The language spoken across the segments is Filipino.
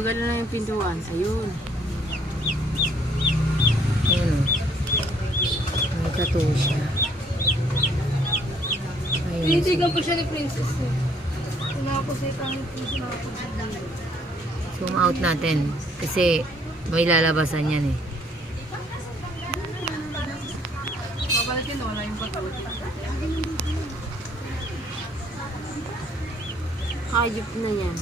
Maganda na yung pintuan. Ayun. Ayun o. May tattoo siya. Ayun. Tinitigan ko siya ni Princess eh. Pinapositan ni Princess. Zoom out natin. Kasi may lalabasan yan eh. Babalikin na wala yung patuloy. Hayop na yan.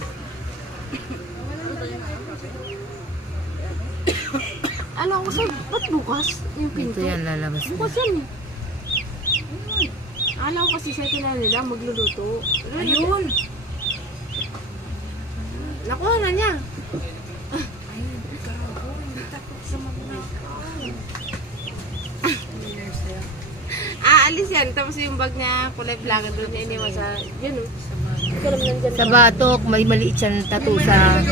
Alam ko sa, ba't bukas yung pinto? Ito yan lalabas na. Bukas yan eh. Alam ko kasi sa tinala nila magluluto. Ayun! Nakuha na niya. Alis yan. Tapos yung bag niya, kulay black, doon niya iniwan sa, yun o. Ito lang nandyan. Sa batok, may maliit siyang tattoo sa...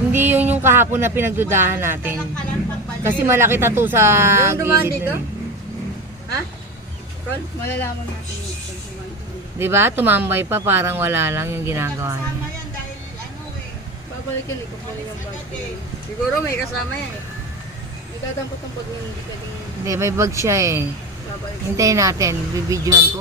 Hindi yun yung kahapon na pinagdudahan natin. Kasi malaki tattoo sa gilid dito? nun. Ha? Kon? Malalaman natin yung Diba? Tumambay pa parang wala lang yung ginagawa niya. babalikin eh kung mali yung bag. Siguro may kasama yan eh. May dadampot ang bag niya, hindi pwedeng Hindi, may bag siya eh. babalik. Hintayin natin, bibidyoan ko.